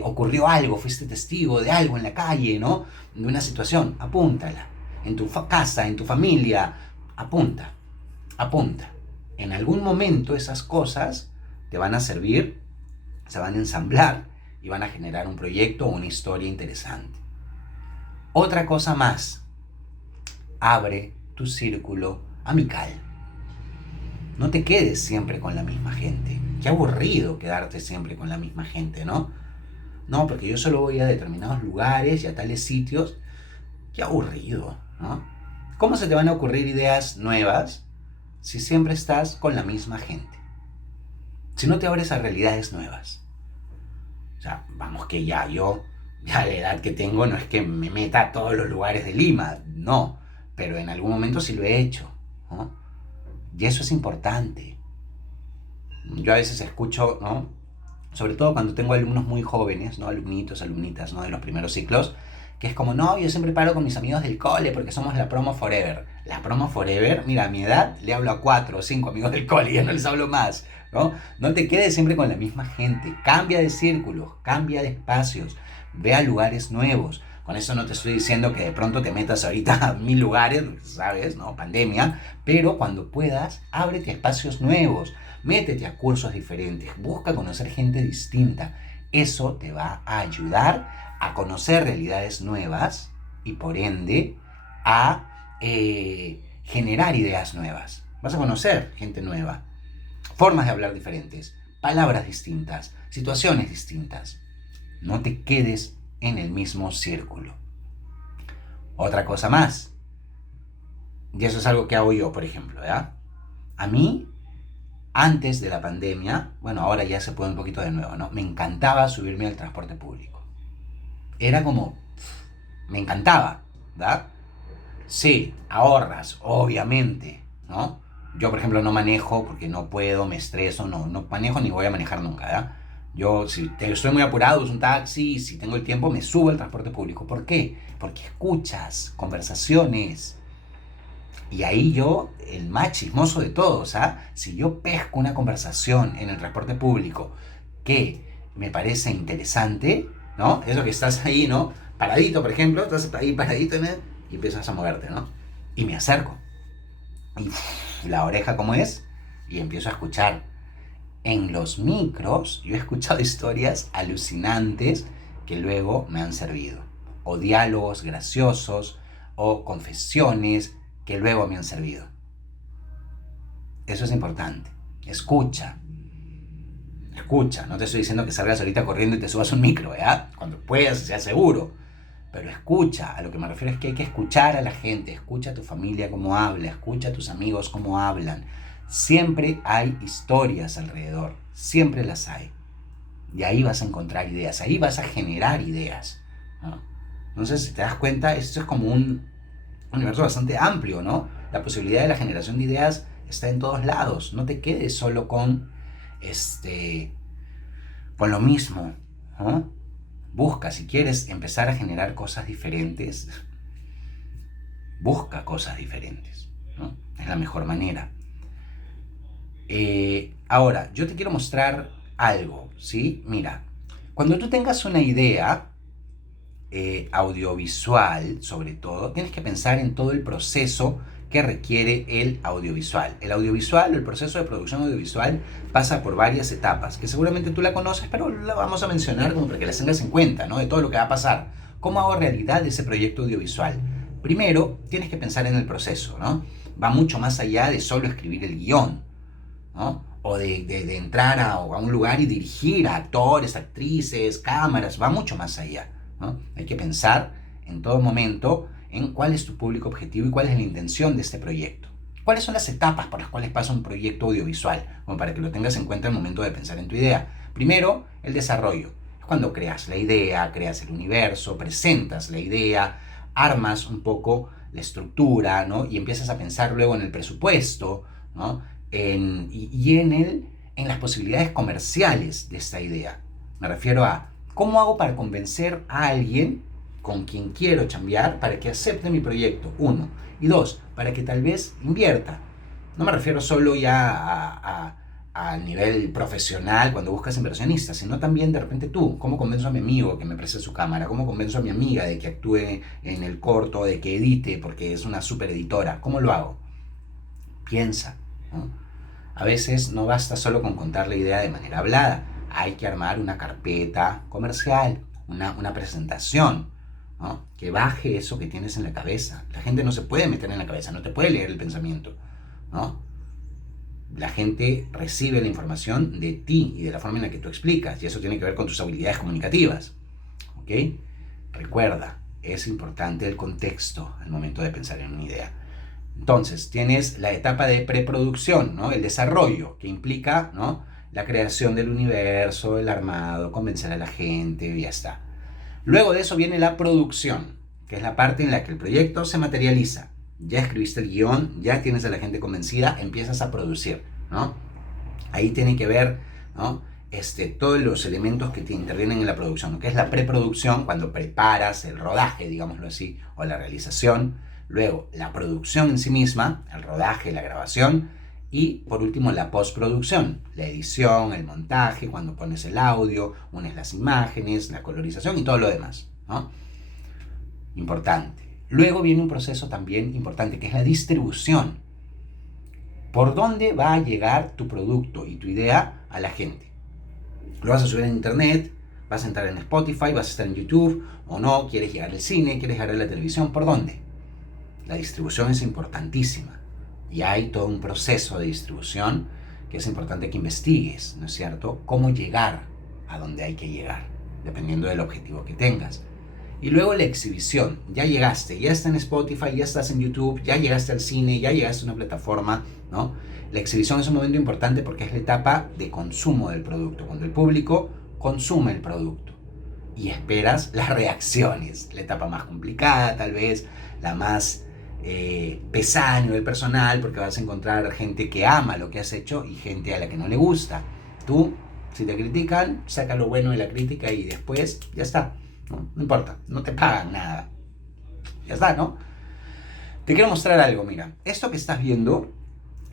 Ocurrió algo, fuiste testigo de algo en la calle, ¿no? De una situación, apúntala. En tu casa, en tu familia, apunta. En algún momento esas cosas te van a servir, se van a ensamblar y van a generar un proyecto o una historia interesante. Otra cosa más: abre tu círculo amical. No te quedes siempre con la misma gente. Qué aburrido quedarte siempre con la misma gente, ¿no? No, porque yo solo voy a determinados lugares y a tales sitios. Qué aburrido, ¿no? ¿Cómo se te van a ocurrir ideas nuevas si siempre estás con la misma gente? Si no te abres a realidades nuevas. O sea, vamos que ya la edad que tengo no es que me meta a todos los lugares de Lima, no, pero en algún momento sí lo he hecho, ¿no? Y eso es importante. Yo a veces escucho, ¿no? Sobre todo cuando tengo alumnos muy jóvenes, ¿no? Alumnitos, alumnitas, ¿no? De los primeros ciclos, que es como, no, yo siempre paro con mis amigos del cole porque somos la promo forever. La promo forever, mira, a mi edad le hablo a 4 o 5 amigos del cole y ya no les hablo más, ¿no? No te quedes siempre con la misma gente, cambia de círculos, cambia de espacios, ve a lugares nuevos. Con eso no te estoy diciendo que de pronto te metas ahorita a 1000 lugares, ¿sabes? ¿No? Pandemia, pero cuando puedas, ábrete a espacios nuevos, métete a cursos diferentes, busca conocer gente distinta. Eso te va a ayudar a conocer realidades nuevas y por ende a generar ideas nuevas. Vas a conocer gente nueva, formas de hablar diferentes, palabras distintas, situaciones distintas. No te quedes en el mismo círculo. Otra cosa más, y eso es algo que hago yo, por ejemplo, ¿ya? A mí, antes de la pandemia, bueno, ahora ya se puede un poquito de nuevo, ¿no? Me encantaba subirme al transporte público. Era como, me encantaba, ¿verdad? Sí, ahorras, obviamente, ¿no? Yo, por ejemplo, no manejo porque no puedo, me estreso, no manejo ni voy a manejar nunca, ¿verdad? Yo, si estoy muy apurado, uso un taxi, si tengo el tiempo, me subo al transporte público. ¿Por qué? Porque escuchas conversaciones. Y ahí yo, el más chismoso de todos, ¿ah? Si yo pesco una conversación en el transporte público que me parece interesante, ¿no? Eso que estás ahí, ¿no? Paradito, por ejemplo, estás ahí paradito, ¿no? Y empiezas a moverte, ¿no? Y me acerco. Y la oreja, ¿cómo es? Y empiezo a escuchar. En los micros, yo he escuchado historias alucinantes que luego me han servido. O diálogos graciosos, o confesiones que luego me han servido. Eso es importante. Escucha. Escucha. No te estoy diciendo que salgas ahorita corriendo y te subas un micro, ¿verdad? Cuando puedas, sea seguro. Pero escucha. A lo que me refiero es que hay que escuchar a la gente. Escucha a tu familia cómo habla. Escucha a tus amigos cómo hablan. Siempre hay historias alrededor. Siempre las hay. Y ahí vas a encontrar ideas. Ahí vas a generar ideas, ¿no? Entonces, si te das cuenta, esto es como un universo bastante amplio, ¿no? La posibilidad de la generación de ideas está en todos lados. No te quedes solo con lo mismo, ¿no? Busca, si quieres empezar a generar cosas diferentes, busca cosas diferentes, ¿no? Es la mejor manera. Ahora, yo te quiero mostrar algo, ¿sí? Mira, cuando tú tengas una idea audiovisual, sobre todo, tienes que pensar en todo el proceso que requiere el audiovisual. El proceso de producción audiovisual pasa por varias etapas, que seguramente tú la conoces, pero la vamos a mencionar como para que las tengas en cuenta, ¿no? De todo lo que va a pasar. ¿Cómo hago realidad ese proyecto audiovisual? Primero, tienes que pensar en el proceso, ¿no? Va mucho más allá de solo escribir el guión, ¿no? O de entrar a un lugar y dirigir a actores, actrices, cámaras, va mucho más allá, ¿no? Hay que pensar en todo momento en cuál es tu público objetivo y cuál es la intención de este proyecto. ¿Cuáles son las etapas por las cuales pasa un proyecto audiovisual? Como para que lo tengas en cuenta al momento de pensar en tu idea. Primero, el desarrollo. Es cuando creas la idea, creas el universo, presentas la idea, armas un poco la estructura, ¿no? Y empiezas a pensar luego en el presupuesto, ¿no? En las posibilidades comerciales de esta idea. Me refiero a cómo hago para convencer a alguien con quien quiero chambear para que acepte mi proyecto, 1. Y 2, para que tal vez invierta. No me refiero solo ya a nivel profesional cuando buscas inversionistas, sino también de repente tú. ¿Cómo convenzo a mi amigo que me preste su cámara? ¿Cómo convenzo a mi amiga de que actúe en el corto, de que edite porque es una super editora? ¿Cómo lo hago? Piensa, ¿no? A veces no basta solo con contar la idea de manera hablada. Hay que armar una carpeta comercial, una presentación, ¿no? Que baje eso que tienes en la cabeza. La gente no se puede meter en la cabeza, no te puede leer el pensamiento, ¿no? La gente recibe la información de ti y de la forma en la que tú explicas, y eso tiene que ver con tus habilidades comunicativas, ¿ok? Recuerda, es importante el contexto al momento de pensar en una idea. Entonces, tienes la etapa de preproducción, ¿no? El desarrollo, que implica, ¿no?, la creación del universo, el armado, convencer a la gente, y ya está. Luego de eso viene la producción, que es la parte en la que el proyecto se materializa. Ya escribiste el guión, ya tienes a la gente convencida, empiezas a producir, ¿no? Ahí tiene que ver, ¿no?, todos los elementos que te intervienen en la producción, lo que es la preproducción, cuando preparas el rodaje, digámoslo así, o la realización, luego la producción en sí misma, el rodaje, la grabación, y por último la postproducción, la edición, el montaje, cuando pones el audio, unes las imágenes, la colorización y todo lo demás, ¿no? Importante. Luego viene un proceso también importante, que es la distribución. ¿Por dónde va a llegar tu producto y tu idea a la gente? ¿Lo vas a subir en internet? ¿Vas a entrar en Spotify? ¿Vas a estar en YouTube? ¿O no? ¿Quieres llegar al cine? ¿Quieres llegar a la televisión? ¿Por dónde? La distribución es importantísima. Y hay todo un proceso de distribución que es importante que investigues, ¿no es cierto? Cómo llegar a donde hay que llegar, dependiendo del objetivo que tengas. Y luego la exhibición. Ya llegaste, ya está en Spotify, ya estás en YouTube, ya llegaste al cine, ya llegaste a una plataforma, ¿no? La exhibición es un momento importante porque es la etapa de consumo del producto, cuando el público consume el producto y esperas las reacciones. La etapa más complicada, tal vez, la más pesada a nivel personal, porque vas a encontrar gente que ama lo que has hecho y gente a la que no le gusta. Tú, si te critican, saca lo bueno de la crítica y después ya está. No importa, no te pagan nada. Ya está, ¿no? Te quiero mostrar algo, mira. Esto que estás viendo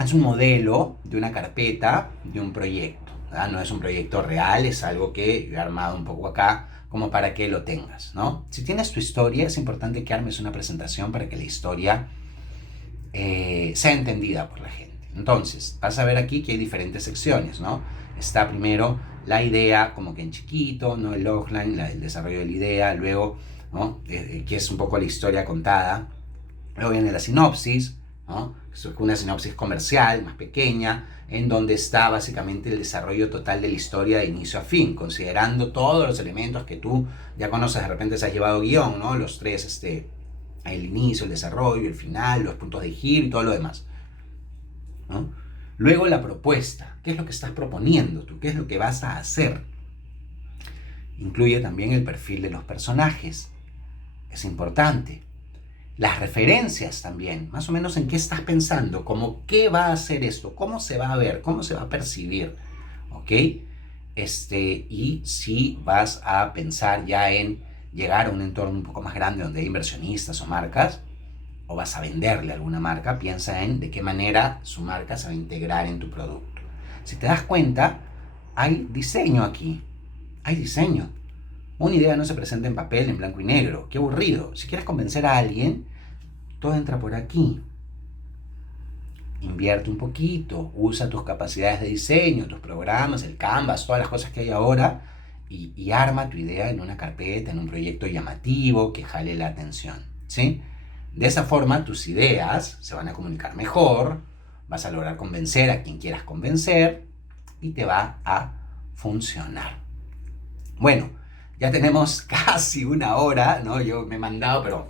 es un modelo de una carpeta de un proyecto, ¿verdad? No es un proyecto real, es algo que he armado un poco acá como para que lo tengas, ¿no? Si tienes tu historia, es importante que armes una presentación para que la historia sea entendida por la gente. Entonces, vas a ver aquí que hay diferentes secciones, ¿no? Está primero la idea, como que en chiquito, ¿no? El logline, el desarrollo de la idea, luego, ¿no? Que es un poco la historia contada. Luego viene la sinopsis, ¿no? Es una sinopsis comercial, más pequeña, en donde está básicamente el desarrollo total de la historia de inicio a fin, considerando todos los elementos que tú ya conoces, de repente se has llevado guión, ¿no? Los tres, el inicio, el desarrollo, el final, los puntos de giro y todo lo demás, ¿no? Luego la propuesta, ¿qué es lo que estás proponiendo tú? ¿Qué es lo que vas a hacer? Incluye también el perfil de los personajes, es importante. Las referencias también, más o menos en qué estás pensando, como qué va a hacer esto, cómo se va a ver, cómo se va a percibir, ¿ok? Y si vas a pensar ya en llegar a un entorno un poco más grande donde hay inversionistas o marcas, o vas a venderle a alguna marca, piensa en de qué manera su marca se va a integrar en tu producto. Si te das cuenta, hay diseño aquí, hay diseño. Una idea no se presenta en papel, en blanco y negro. ¡Qué aburrido! Si quieres convencer a alguien, todo entra por aquí. Invierte un poquito, usa tus capacidades de diseño, tus programas, el Canvas, todas las cosas que hay ahora, y arma tu idea en una carpeta, en un proyecto llamativo que jale la atención, ¿sí? De esa forma, tus ideas se van a comunicar mejor, vas a lograr convencer a quien quieras convencer y te va a funcionar. Bueno, ya tenemos casi una hora, ¿no? Yo me he mandado, pero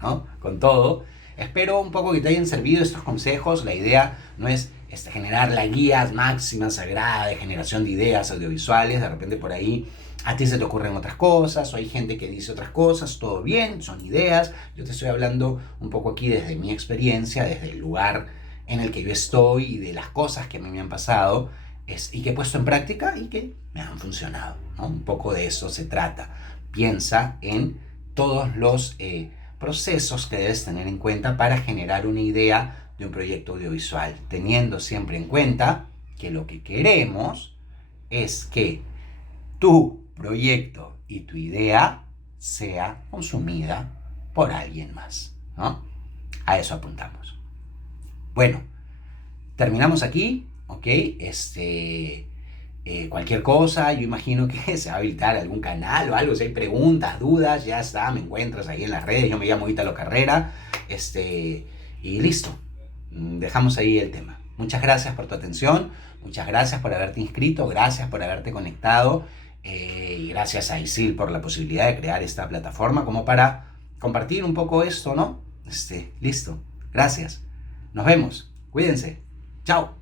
¿no? Con todo. Espero un poco que te hayan servido estos consejos. La idea no es generar la guía máxima sagrada de generación de ideas audiovisuales. De repente por ahí a ti se te ocurren otras cosas o hay gente que dice otras cosas. Todo bien, son ideas. Yo te estoy hablando un poco aquí desde mi experiencia, desde el lugar en el que yo estoy y de las cosas que a mí me han pasado. Y que he puesto en práctica y que me han funcionado, ¿no? Un poco de eso se trata. Piensa en todos los procesos que debes tener en cuenta para generar una idea de un proyecto audiovisual, teniendo siempre en cuenta que lo que queremos es que tu proyecto y tu idea sea consumida por alguien más, ¿no? A eso apuntamos. Bueno, terminamos aquí. ¿Ok? Cualquier cosa, yo imagino que se va a habilitar algún canal o algo, si hay preguntas, dudas, ya está, me encuentras ahí en las redes, yo me llamo Ítalo Carrera, y listo, dejamos ahí el tema. Muchas gracias por tu atención, muchas gracias por haberte inscrito, gracias por haberte conectado, y gracias a Isil por la posibilidad de crear esta plataforma como para compartir un poco esto, ¿no? Listo, gracias, nos vemos, cuídense, chao.